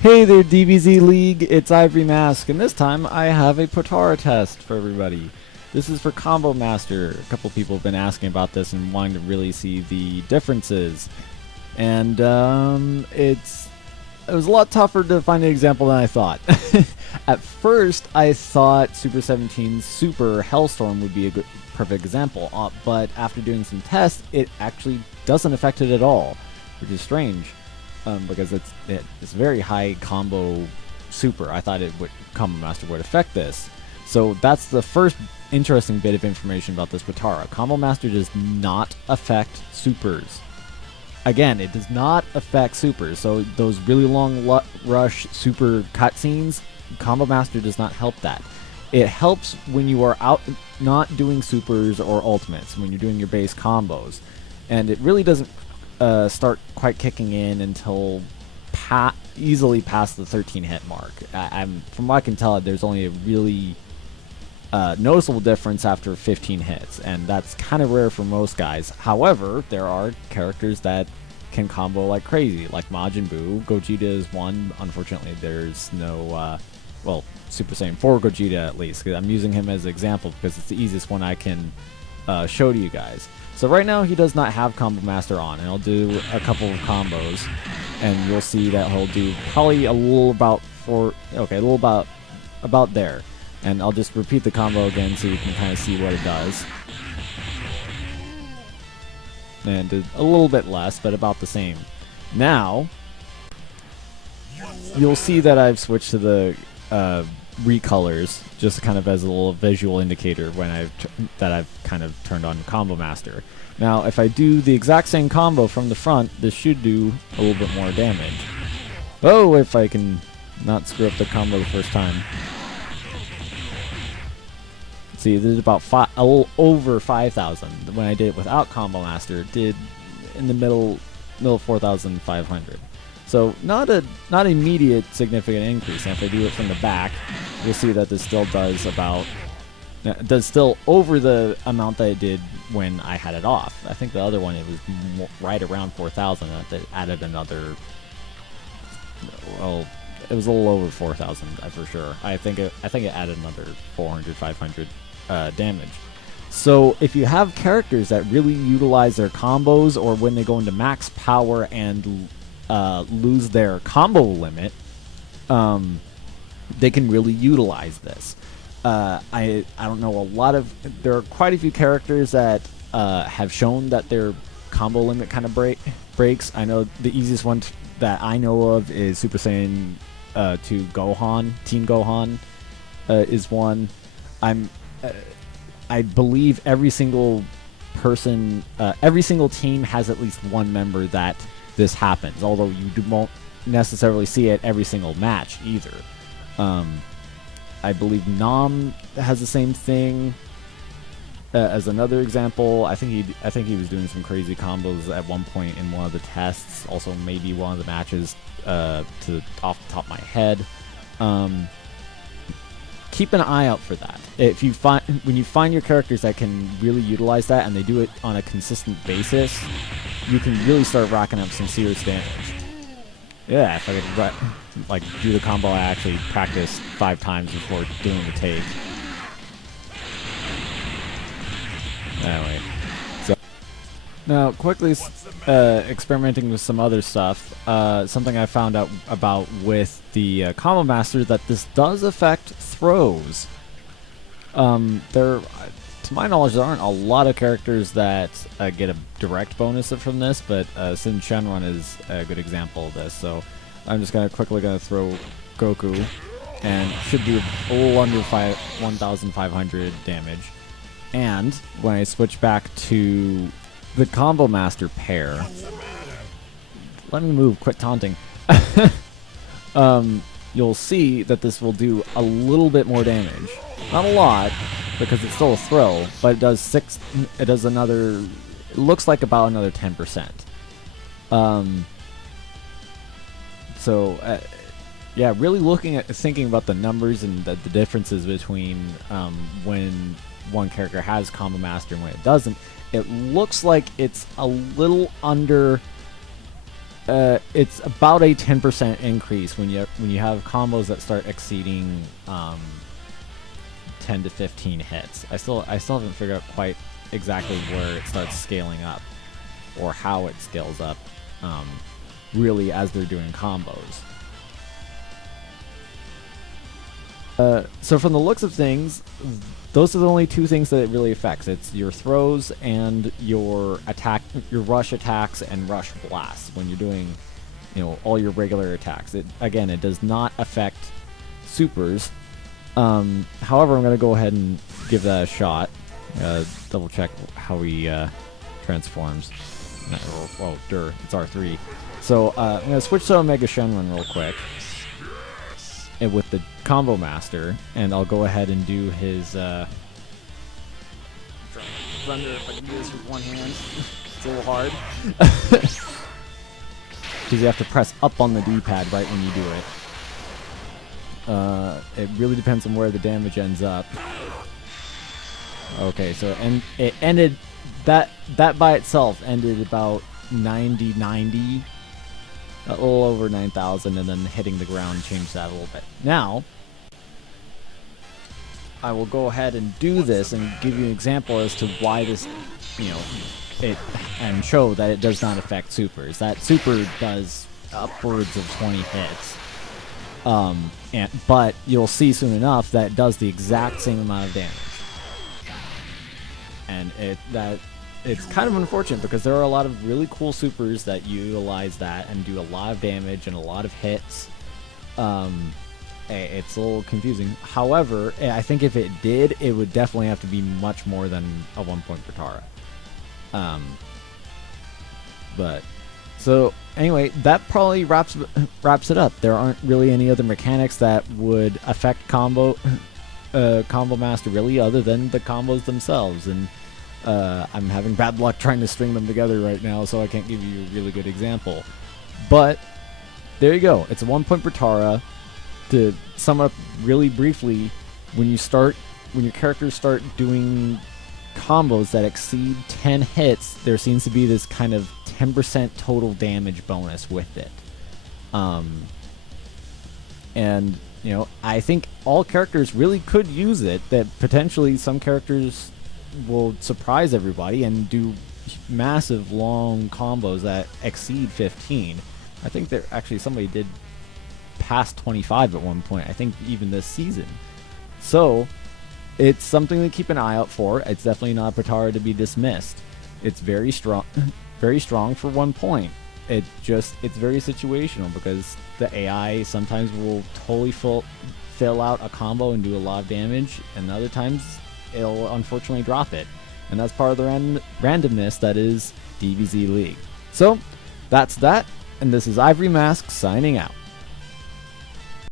Hey there, DBZ League, it's Ivory Mask, and this time I have a potara test for everybody. This is for Combo Master. A couple people have been asking about this and wanting to really see the differences. And it was a lot tougher to find an example than I thought. At first, I thought Super 17's Super Hellstorm would be a good, perfect example, but after doing some tests, it actually doesn't affect it at all, which is strange. Because it's very high combo super. I thought Combo Master would affect this. So that's the first interesting bit of information about this potara. Combo Master does not affect supers. Again, it does not affect supers. So those really long rush super cutscenes, Combo Master does not help that. It helps when you are out not doing supers or ultimates, when you're doing your base combos. And it really doesn't start quite kicking in until easily past the 13 hit mark. From what I can tell, there's only a really noticeable difference after 15 hits, and that's kind of rare for most guys. However, there are characters that can combo like crazy, like Majin Buu. Gogeta is one. Unfortunately, there's no, well, Super Saiyan 4 Gogeta at least, because I'm using him as an example because it's the easiest one I can show to you guys. So right now he does not have Combo Master on, and I'll do a couple of combos, and you'll see that he'll do probably a little about about there. And I'll just repeat the combo again so you can kind of see what it does. And a little bit less, but about the same. Now, you'll see that I've switched to the recolors, just kind of as a little visual indicator when I've kind of turned on Combo Master. Now, if I do the exact same combo from the front, this should do a little bit more damage. Oh, if I can not screw up the combo the first time. See, this is about a little over 5,000. When I did it without Combo Master, it did in the middle 4,500. So not immediate significant increase. And if I do it from the back, you'll see that this still does still over the amount that it did when I had it off. I think the other one, it was right around 4,000. That added another, well, it was a little over 4,000 for sure. I think it added another 400, 500 damage. So if you have characters that really utilize their combos, or when they go into max power and lose their combo limit, they can really utilize this. I don't know, there are quite a few characters that have shown that their combo limit kind of breaks. I know the easiest one that I know of is Super Saiyan 2 Gohan. Teen Gohan is one. I believe every single person, every single team has at least one member that this happens, although you won't necessarily see it every single match either. I believe Nam has the same thing as another example. I think he was doing some crazy combos at one point in one of the tests. Also, maybe one of the matches off the top of my head. Keep an eye out for that. When you find your characters that can really utilize that, and they do it on a consistent basis, you can really start racking up some serious damage. Yeah, if I could do the combo I actually practiced 5 times before doing the take. Anyway, so now quickly experimenting with some other stuff. Something I found out about with the Combo Master, that this does affect throws. To my knowledge, there aren't a lot of characters that get a direct bonus from this, but Sin Shenron is a good example of this. So I'm just quickly gonna throw Goku, and should do a little under 1,500 damage. And when I switch back to the Combo Master pair, let me move, quit taunting. You'll see that this will do a little bit more damage. Not a lot, because it's still a throw, but it does another, it looks like about another 10%. Yeah, really thinking about the numbers and the differences between when one character has Combo Master and when it doesn't. It looks like it's a little under It's about a 10% increase when you have combos that start exceeding 10 to 15 hits. I still haven't figured out quite exactly where it starts scaling up or how it scales up really as they're doing combos. So from the looks of things, those are the only two things that it really affects. It's your throws and your rush attacks and rush blasts when you're doing, all your regular attacks. It does not affect supers. However, I'm going to go ahead and give that a shot. Double check how he transforms. Oh, it's R3. So I'm going to switch to Omega Shenron real quick. And with the Combo Master, and I'll go ahead and do his Thunder. If I can do this with one hand, it's a little hard. Because you have to press up on the D-pad right when you do it. It really depends on where the damage ends up. Okay, so it ended that by itself ended about 90. A little over 9,000, and then hitting the ground changed that a little bit. Now, I will go ahead and do this and give you an example as to why this, and show that it does not affect supers. That super does upwards of 20 hits. But you'll see soon enough that it does the exact same amount of damage. And it's kind of unfortunate because there are a lot of really cool supers that utilize that and do a lot of damage and a lot of hits. It's a little confusing. However, I think if it did, it would definitely have to be much more than a 1-point potara. But so anyway, that probably wraps it up. There aren't really any other mechanics that would affect Combo Master really, other than the combos themselves. And I'm having bad luck trying to string them together right now, so I can't give you a really good example. But there you go. It's a 1-point potara. To sum up really briefly, when your characters start doing combos that exceed 10 hits, there seems to be this kind of 10% total damage bonus with it. And I think all characters really could use it. That potentially some characters will surprise everybody and do massive long combos that exceed 15. I think there actually somebody did past 25 at one point, I think even this season. So it's something to keep an eye out for. It's definitely not a potara to be dismissed. It's very strong for 1 point. It's very situational because the AI sometimes will totally fill out a combo and do a lot of damage, and other times it'll unfortunately drop it. And that's part of the randomness that is DBZ League. So that's that, and this is Ivory Mask signing out.